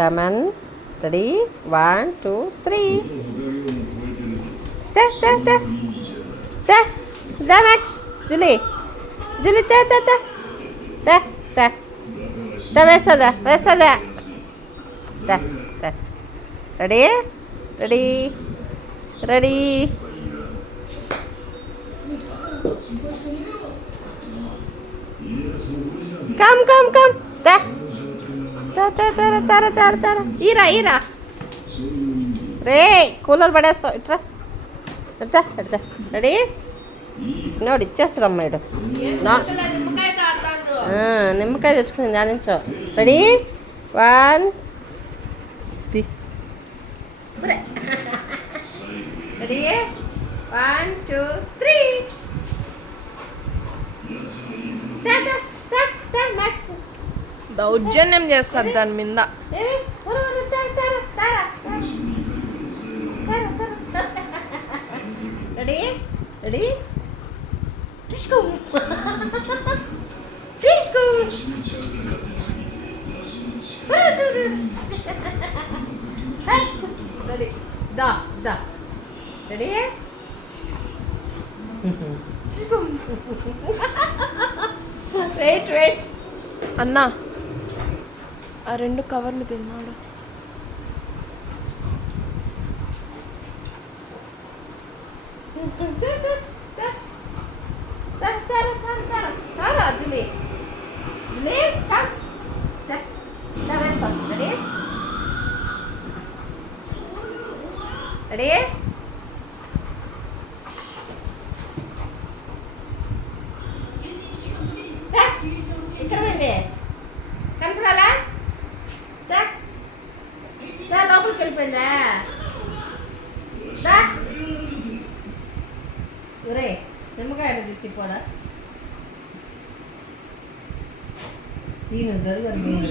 Lemon. Ready 1 2 3. దా దా దా దా దా మ్యాక్స్. జూలీ జూలీ దా దా దా దా దా దా వేస్తుందా వేస్తుందా. దా దా. Ready ready ready. Come come come. దా దా దా తార తార తార తార. ఈరా ఈరా రే కూలర్ పడేస్తావు. ఇట్రా ఎడతా ఎడతా. రెడీ చిన్నవాడు ఇచ్చేస్తాడు అమ్మాయిడు. నిమ్మకాయ తెచ్చుకుని దాని నుంచో. Ready 1 ready 1 2 3. దౌర్జన్యం చేస్తారు దాని మీద. Ready ready. రెడీ దా దా. Ready wait wait. అన్నా ఆ 2 కవర్లు తిన్నాడు. Julie Julie come. Ready ready. ఇక్కడ పోయింది కనపడాలా. లోపలికి వెళ్ళిపోయిందా. ఒరే నిమ్మకాయలు తీసిపోడా. నేను దొరకదు మీరు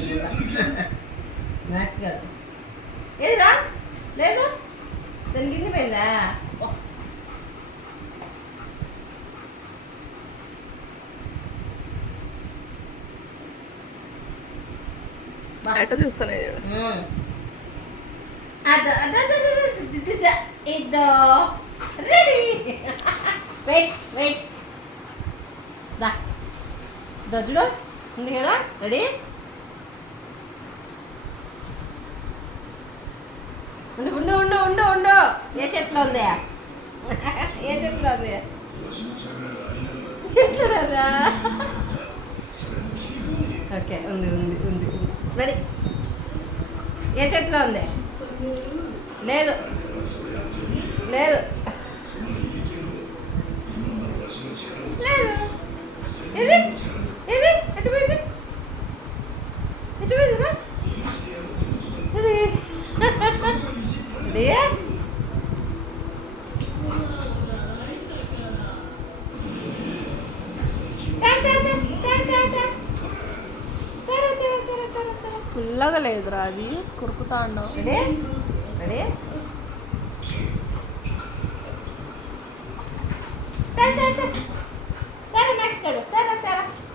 మ్యాచ్ కాదు. ఏదిరా లేదు దాని కింద పోయిందా. ఎట్ట చూస్తానే ఇదో రెడీ. Wait wait. దా దొడ్డు ఉంది కదా. రెడీ ఉండు ఉండు ఉండు ఉండు ఉండు. ఏ చేతిలో ఉంది ఏ చేతిలో ఉంది ఎట్లా. ఓకే ఉంది ఉంది ఉంది ఉంది. రెడీ. ఏ చేతిలో ఉంది. లేదు లేదు లేదు. ఇది ఇది ఎటు పోయింది ఎటు పోయిందిరా. ఇది ఇది ఫుల్లగా లేదురా అది కురుకుతా అన్నావు. Ready ready.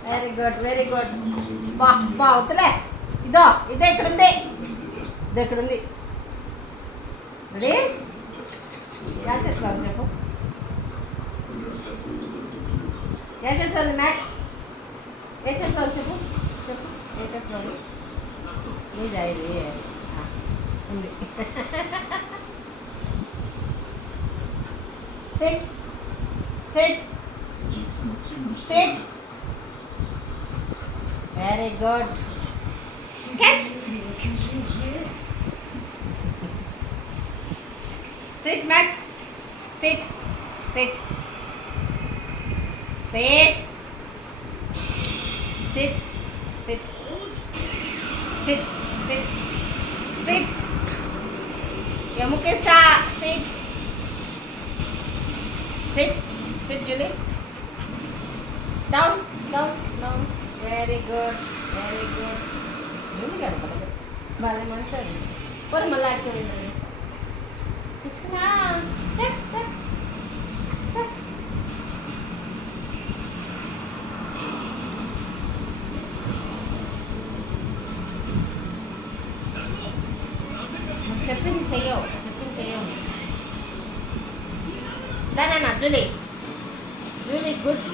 Very good very good. బా బా అవుతలే. ఇదో ఇదే ఇక్కడ ఉంది ఇదే ఇక్కడ ఉంది. రెడీ ఏ చేతిలో ఉంది చెప్పు. ఏ చేతిలో ఉంది మ్యాక్స్. ఏ చేతిలో ఉంది చెప్పు చెప్పు. ఏ చేతిలో ఉంది నీదా ఇది ఉంది. Sit sit sit. Very good. Catch. Sit Max sit sit sit sit sit sit sit sit. ఎముకేస్తా. Sit sit sit Julie. Down down down. Very good very good. ముందు కడపడదు బాగా మంచి పొరి మళ్ళీ ఆడికి వెళ్ళింది. చెప్పింది చెయ్యవు దానా జూలీ గుడ్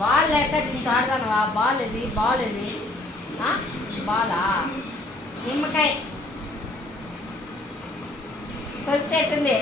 బాల్ లేక దీంతో ఆడదానవా బాల్ ఇది బాలా నిమ్మకాయ కొరితే ఎట్టుంది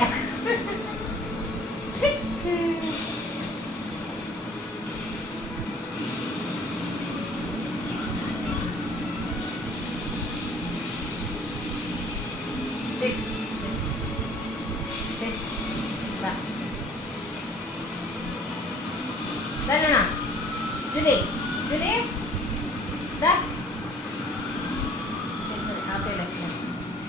Juli,